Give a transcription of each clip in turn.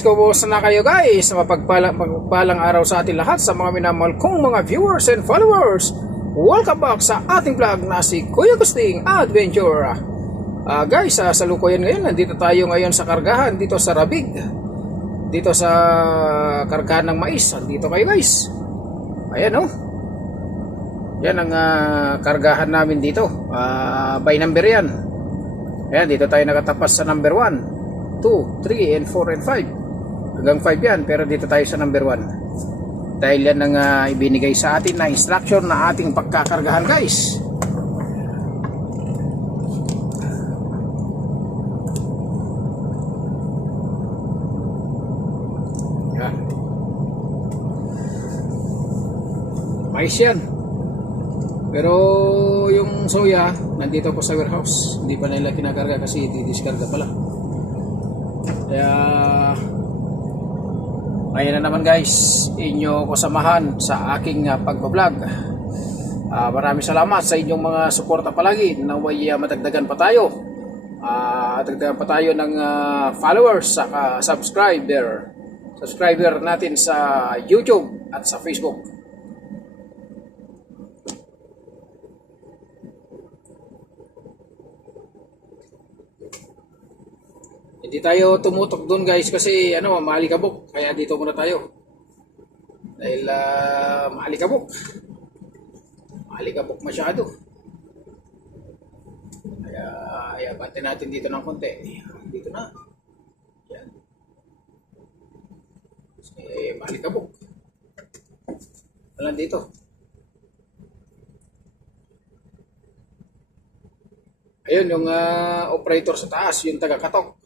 Kumusta na kayo guys? Mapagpalang araw sa ating lahat sa mga minamahal kong mga viewers and followers. Welcome back sa ating vlog na si Kuya Gusting Adventure. Guys, sa lukuyan ngayon, nandito tayo ngayon sa kargahan dito sa Rabig. Dito sa kargahan ng mais. Dito kayo guys. Ayan oh. Yan ang kargahan namin dito. By number yan. Ayan, dito tayo nakatapas sa number 1, 2, 3, and 4, and 5. Hanggang 5 yan, pero dito tayo sa number 1. Dahil yan ang ibinigay sa atin na instruction na ating pagkakargahan guys. Yan. Mais yan. Pero yung soya, nandito po sa warehouse. Hindi pa nila kinakarga kasi didiskarga pala. Kaya ayan na naman guys, inyo ko samahan sa aking pagbablog. Maraming salamat sa inyong mga suporta palagi. Naway matagdagan pa tayo. Dagdagan pa tayo ng followers sa subscriber natin sa YouTube at sa Facebook. Hindi tayo tumutok doon guys kasi maalikabok, kaya dito muna tayo. Dahil maalikabok masyado. Kaya bante natin dito ng konti. Dito na. Yan. Kasi maalikabok. Walang dito. Ayun yung operator sa taas, yung taga-katok.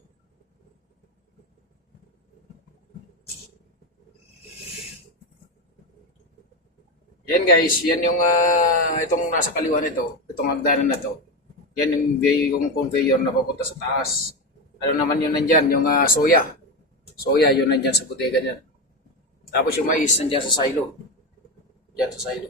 Yan guys, yan yung itong nasa kaliwa nito, itong hagdanan na to. Yan yung conveyor na papunta sa taas. Ano naman yun nandyan, yung soya. Soya yun nandyan sa bodega niyan. Tapos yung mais nandyan sa silo. Diyan sa silo.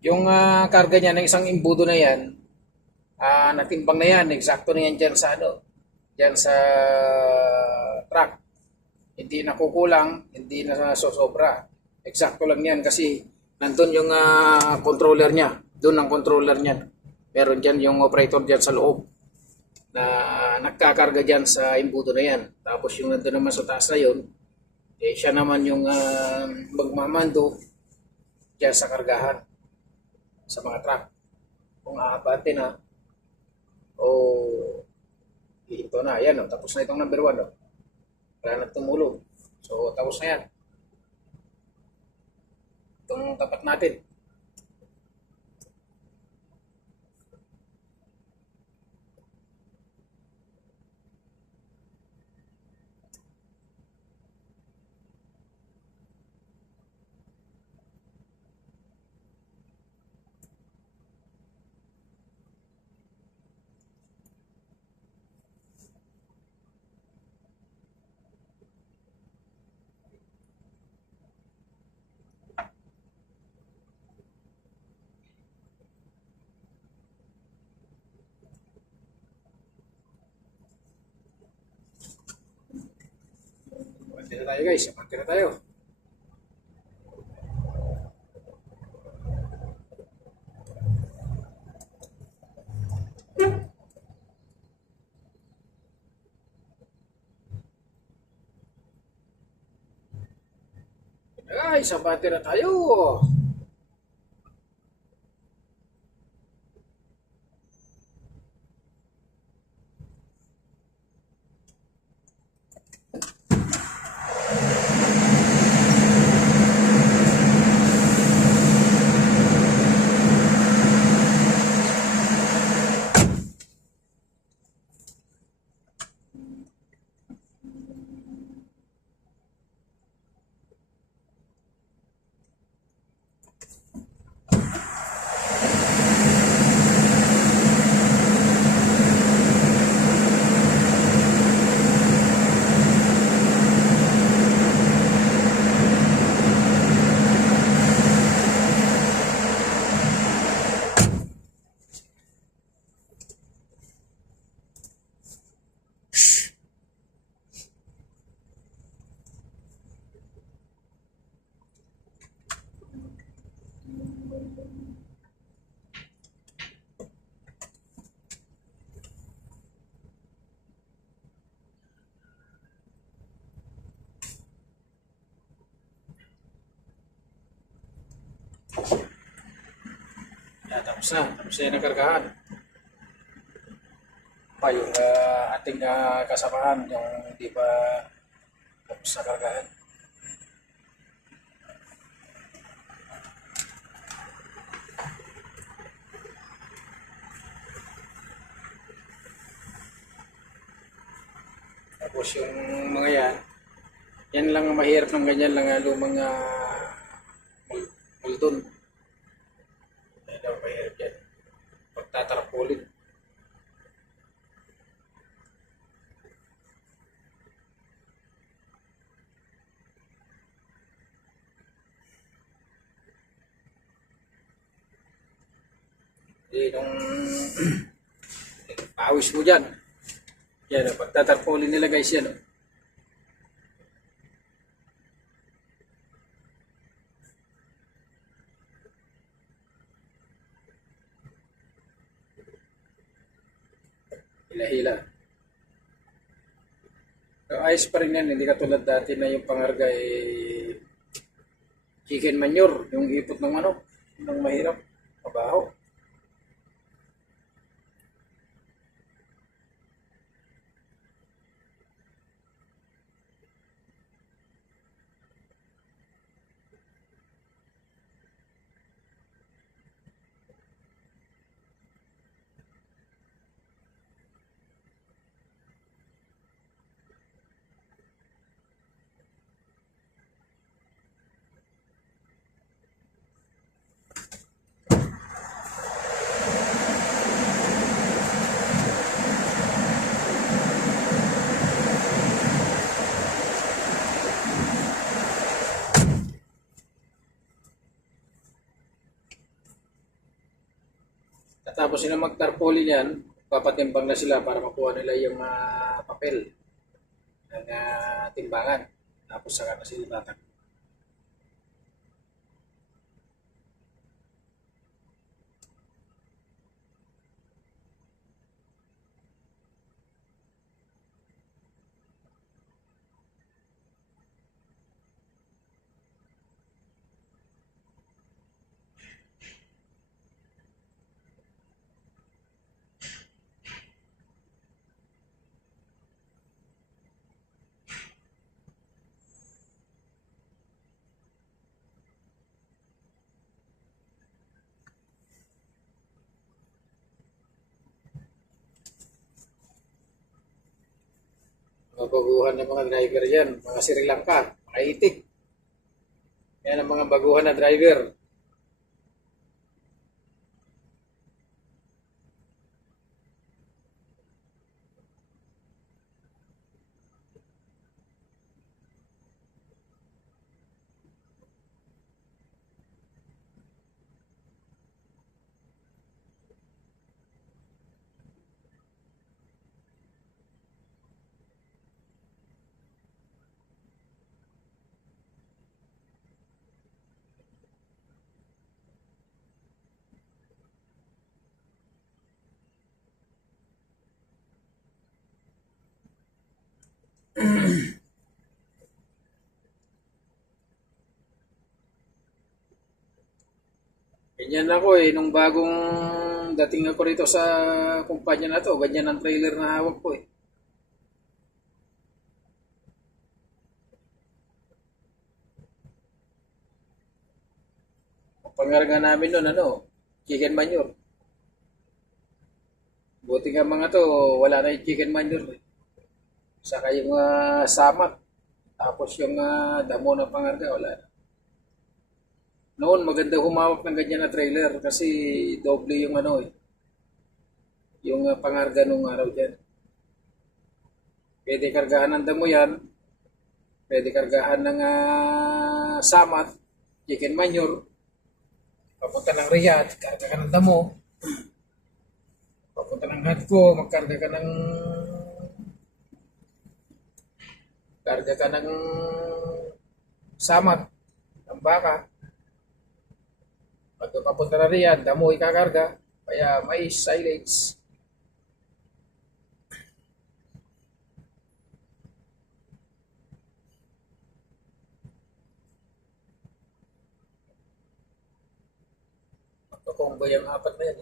Yung karga niya ng isang imbudo na yan, natimbang na yan, eksakto na yan dyan sa dyan sa truck. Hindi na kukulang, hindi na sosobra. Eksakto lang yan kasi nandun yung controller niya. Doon ang controller niya. Meron dyan yung operator dyan sa loob na nagkakarga dyan sa imbudo na yan. Tapos yung nandun naman sa taas na yun, siya naman yung magmamando dyan sa kargahan sa mga truck. Kung aabante na o ito na, yan tapos na itong number 1 wala na tumulog. So tapos na yan itong tapat natin. Abante na tayo guys, abante na tayo. Guys, abante na tayo. Yan, tapos na yung nakargahan. Pa yung ating kasamahan, yung hindi pa tapos na kargahan. Tapos yung mga yan lang ang mahirap ng ganyan lang lumang muldon. Yan ang mahirap yan. Pagtatarapulin. Nung pawis mo dyan. Yan, pagtatarpaulin nila guys yan. Hila-hila. So, ayos pa rin yan, hindi katulad dati na yung pangarga chicken manure, yung ipot ng manok, ng mahirap, mabaho. Tapos sila magtarpaulin yan, papatimbang na sila para makuha nila yung papel ng timbangan. Tapos saka na sila tatak. Mga baguhan ng mga driver yan, mga Sri Lanka, mga itik. Yan ang mga baguhan na driver. Ganyan ako nung bagong dating ako rito sa kumpanya na to, ganyan ang trailer na hawak ko Ang pangarga namin nun, chicken manure. Buti nga mga to, wala na yung chicken manure. Saka yung samat. Tapos yung damo ng pangarga, wala na. Noon, maganda humawak ng ganyan na trailer kasi doble yung yung pangarga nung araw dyan. Pwede kargahan ng damo yan, pwede kargahan ng samat, chicken manure, papunta ng Riyadh, karga ka ng damo, papunta ng Hadko, magkarga ka ng samat, ng baka. Pag papunta na Riyadh, damo ikakarga, kaya mais, silage. combo yung apat na yan.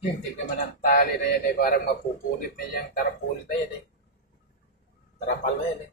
Yung tignan naman ang tali na yan eh, parang mapupunit na yung tarapulit na yan eh. Tarapal na yan eh.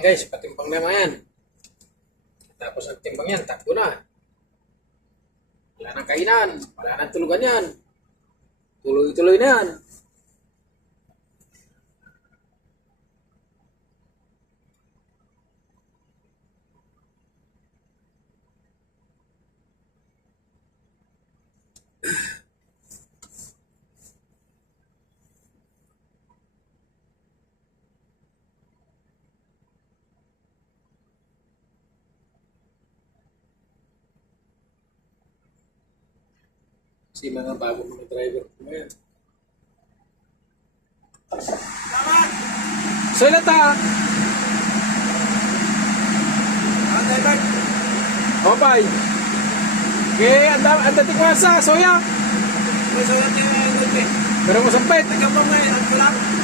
Ayan guys, patimbang naman yan. Tapos ang timbang yan, takbo na. Wala nang kainan, wala nang tulugan yan. Tuloy-tuloy na yan. Si mga bago mga driver ko ngayon. So ilan ta? Opay. Okay, ang dating ko sa soya. Pero mo sampit.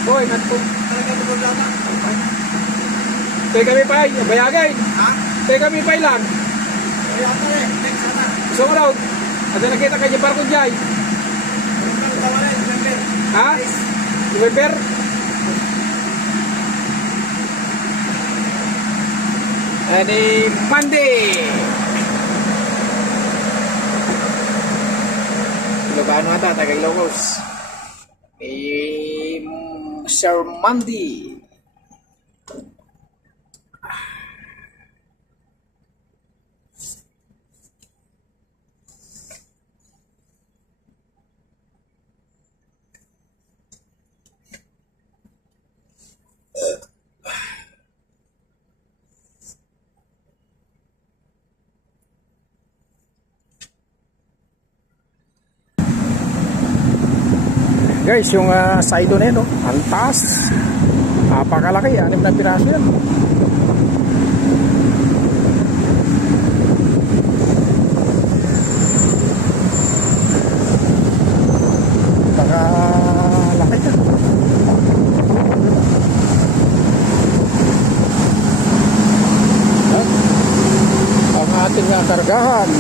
Hoy, natpo. Tay kami pay, bayagay. Tay kami pay lang. So raw. Ada nakita kay Jepar kun jay. Ha? November? Ani Monday. Ilocano ata, taga Ilocos. Sir Monday. Guys, yung side na yun, no? Ang taas. Napakalaki, 6 na piraso yan. Napakalaki yan. Ang ating kargahan.